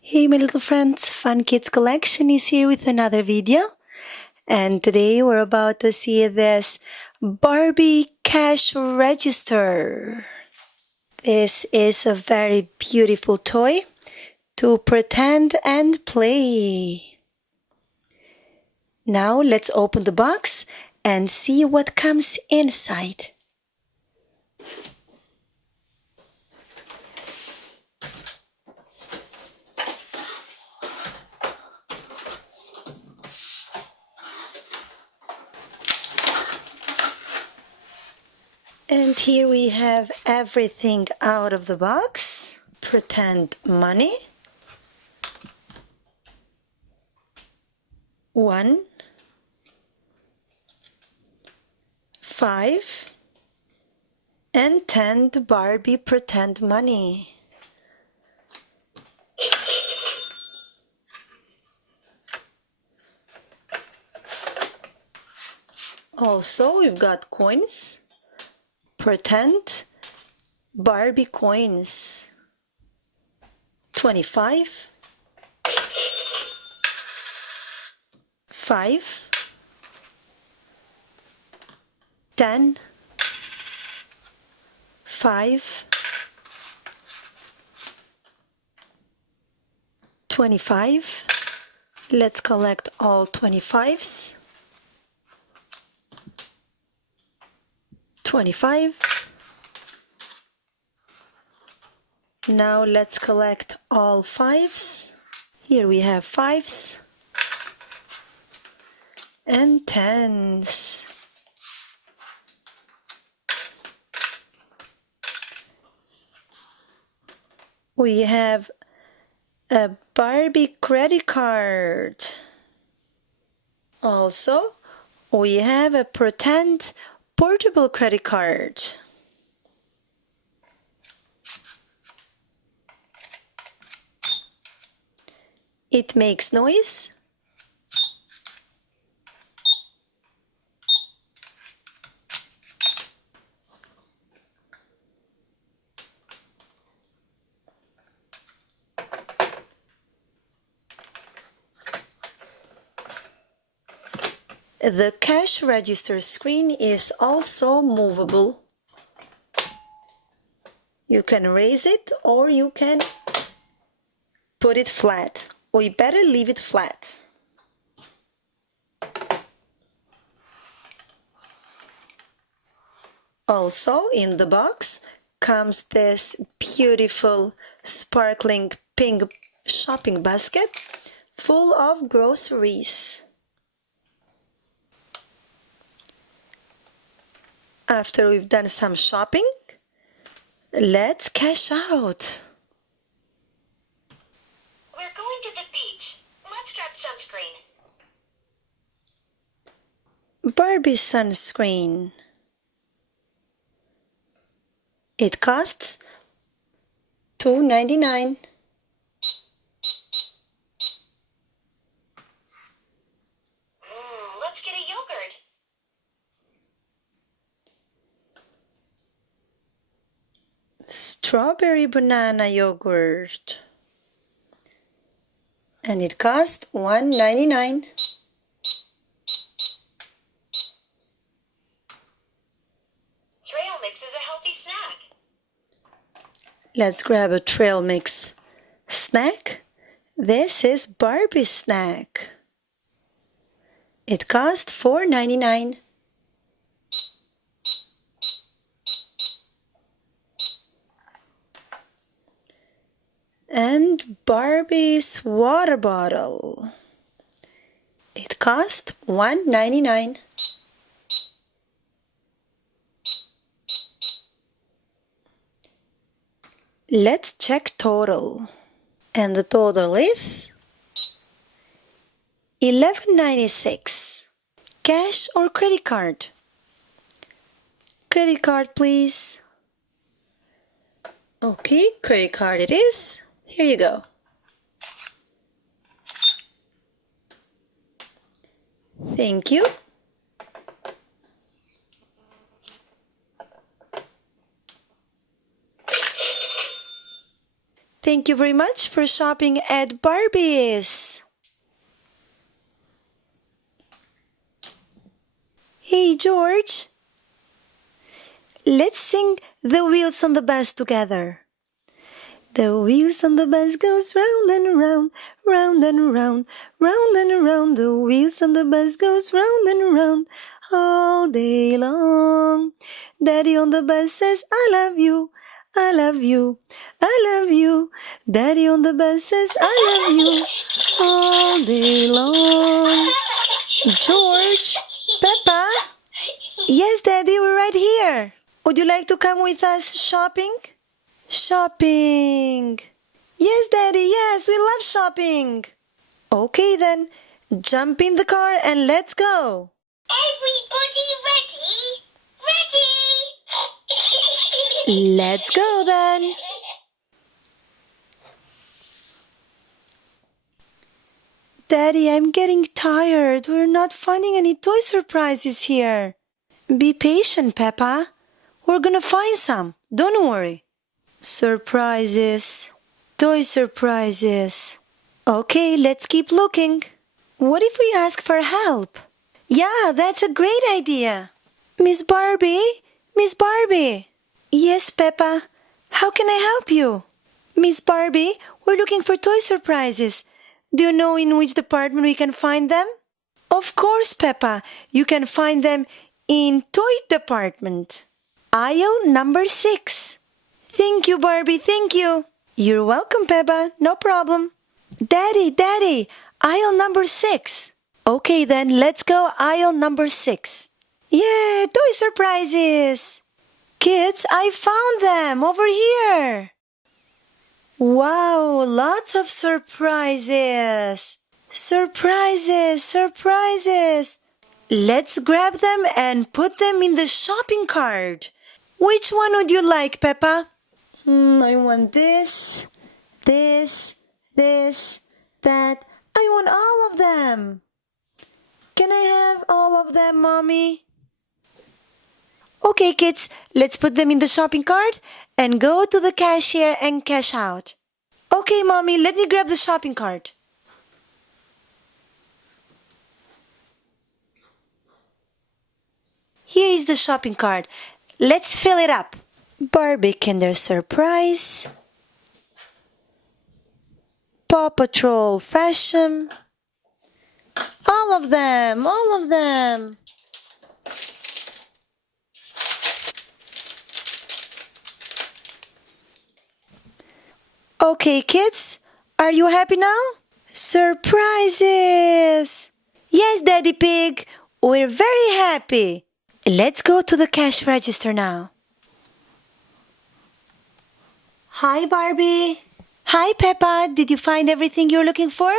Hey my little friends, Fun Kids Collection is here with another video, and today we're about to see this Barbie cash register. This is a very beautiful toy to pretend and play. Now let's open the box and see what comes inside. And here we have everything out of the box. Pretend money. 1, 5, and 10 to Barbie pretend money. Also, we've got coins. Pretend Barbie coins. 25, 5, 10, 5, 25. Let's collect all 25s. 25. Now let's collect all 5s. Here we have 5s and 10s. We have a Barbie credit card. Also, we have a pretend portable credit card. It makes noise. The cash register screen is also movable. You can raise it or you can put it flat. We better leave it flat. Also, in the box comes this beautiful sparkling pink shopping basket full of groceries. After we've done some shopping, let's cash out. We're going to the beach. Let's grab sunscreen. Barbie sunscreen. It costs $2.99. Let's get a yogurt. Strawberry banana yogurt. And it costs $1.99. Trail mix is a healthy snack. Let's grab a trail mix snack. This is Barbie snack. It costs $4.99. And Barbie's water bottle. It costs $1.99. Let's check total. And the total is $11.96. Cash or credit card? Credit card, please. Okay, credit card it is. Here you go. Thank you. Thank you very much for shopping at Barbie's. Hey, George. Let's sing The Wheels on the Bus together. The wheels on the bus goes round and round, round and round, round and round. The wheels on the bus goes round and round all day long. Daddy on the bus says, I love you, I love you, I love you. Daddy on the bus says, I love you all day long. George, Peppa? Yes, Daddy, we're right here. Would you like to come with us shopping? Shopping. Yes, Daddy, yes, we love shopping. Okay then, jump in the car and let's go. Everybody ready? Ready! Let's go then. Daddy, I'm getting tired. We're not finding any toy surprises here. Be patient, Peppa. We're gonna find some. Don't worry. Surprises. Toy surprises. Okay, let's keep looking. What if we ask for help? Yeah, that's a great idea. Miss Barbie? Miss Barbie? Yes, Peppa. How can I help you? Miss Barbie, we're looking for toy surprises. Do you know in which department we can find them? Of course, Peppa. You can find them in toy department. Aisle number 6. Thank you, Barbie, thank you. You're welcome, Peppa, no problem. Daddy, aisle number 6. Okay then, let's go aisle number 6. Yeah, toy surprises. Kids, I found them over here. Wow, lots of surprises. Surprises. Let's grab them and put them in the shopping cart. Which one would you like, Peppa? I want this, that. I want all of them. Can I have all of them, Mommy? Okay, kids, let's put them in the shopping cart and go to the cashier and cash out. Okay, Mommy, let me grab the shopping cart. Here is the shopping cart. Let's fill it up. Barbie Kinder Surprise, Paw Patrol Fashion, all of them. Okay, kids, are you happy now? Surprises! Yes, Daddy Pig, we're very happy. Let's go to the cash register now. Hi, Barbie. Hi, Peppa. Did you find everything you're looking for?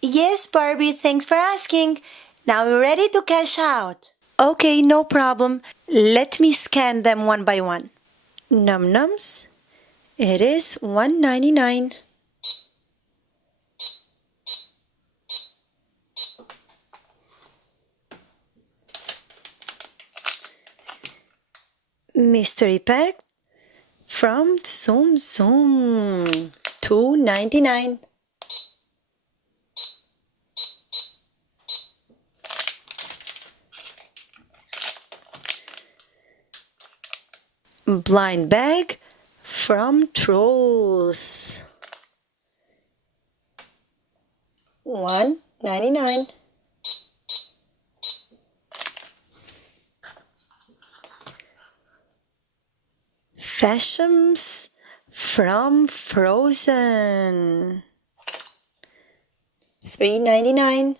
Yes, Barbie. Thanks for asking. Now we're ready to cash out. Okay, no problem. Let me scan them one by one. Num-nums. It is $1.99. Mystery pack from Zoom Zoom, $2.99. Blind bag from Trolls, $1.99. Fashems from Frozen, $3.99.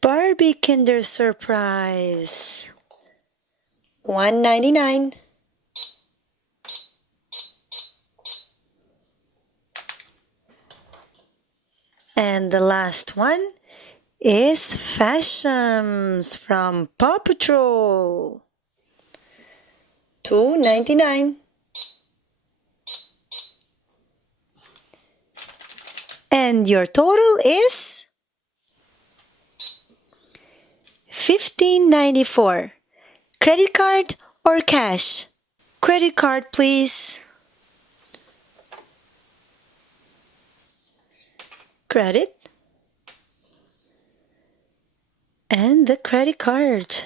Barbie Kinder Surprise, $1.99. And the last one is Fashems from Paw Patrol, $2.99. And your total is $15.94. Credit card or cash? Credit card, please. Credit. And the credit card.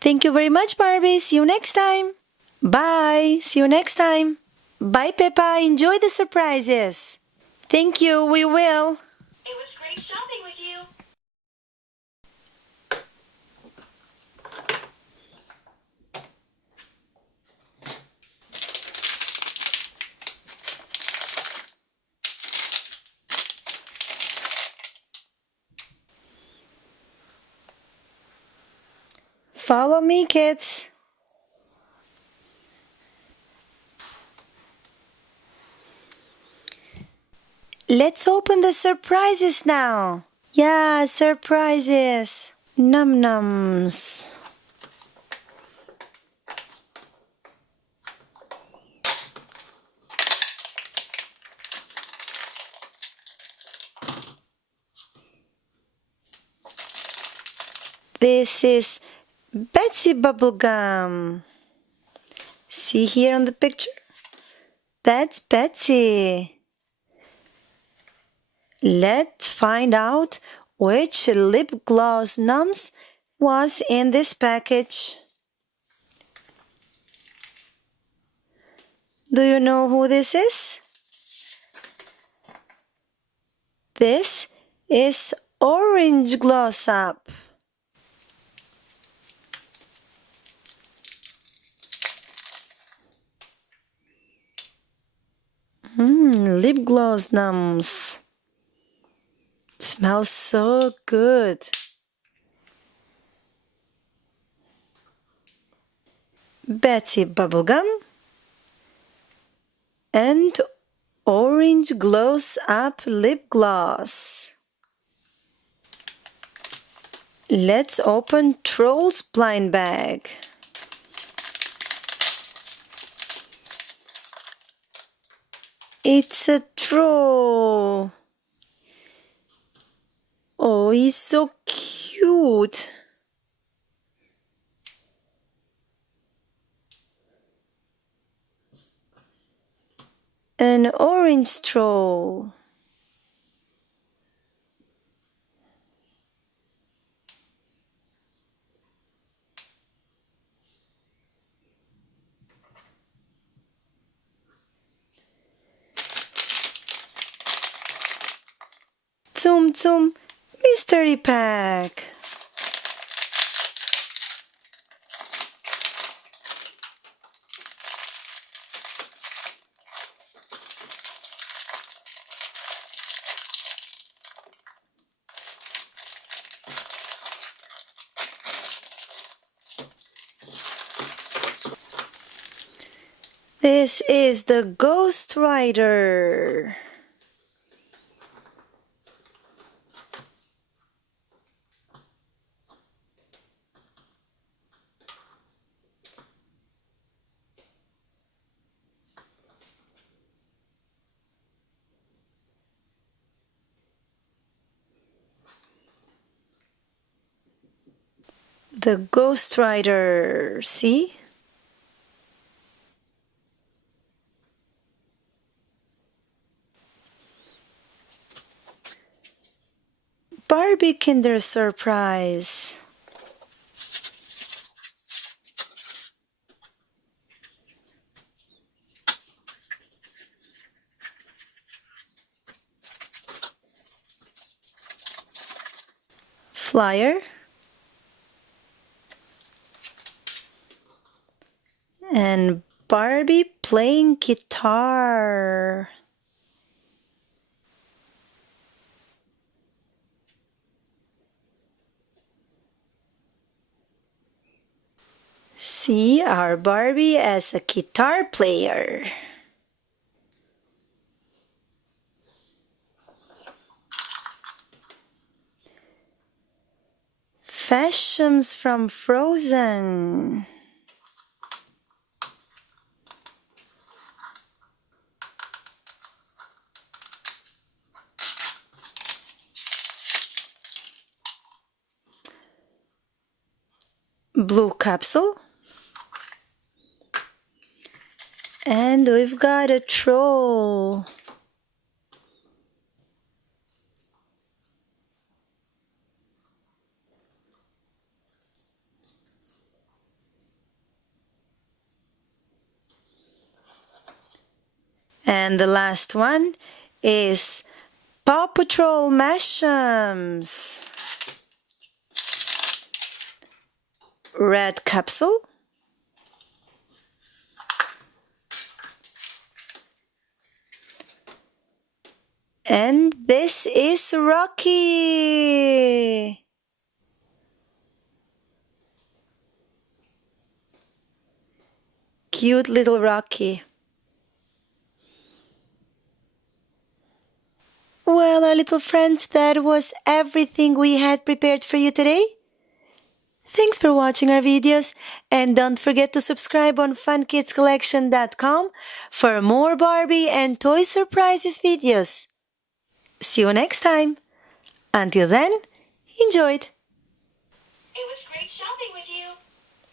Thank you very much, Barbie. See you next time. Bye. See you next time. Bye, Peppa. Enjoy the surprises. Thank you. We will. It was great shopping with you. Follow me, kids. Let's open the surprises now. Yeah, surprises. Num-nums. This is Betsy bubblegum. See here on the picture? That's Betsy. Let's find out which lip gloss nums was in this package. Do you know who this is? This is Orange Gloss Up. Lip gloss nums. Smells so good. Betsy bubblegum and Orange Gloss Up lip gloss. Let's open Troll's blind bag. It's a troll. Oh, he's so cute. An orange troll. Tsum Tsum mystery pack. This is the Ghost Rider. The Ghost Rider. See? Barbie Kinder Surprise. Flyer. And Barbie playing guitar. See our Barbie as a guitar player. Fashems from Frozen. blue capsule. And we've got a troll. And the last one is Paw Patrol Mashems. Red capsule. And this is Rocky. Cute little Rocky. Well, our little friends, that was everything we had prepared for you today. Thanks for watching our videos, and don't forget to subscribe on funkidscollection.com for more Barbie and toy surprises videos. See you next time. Until then, enjoy it. It was great shopping with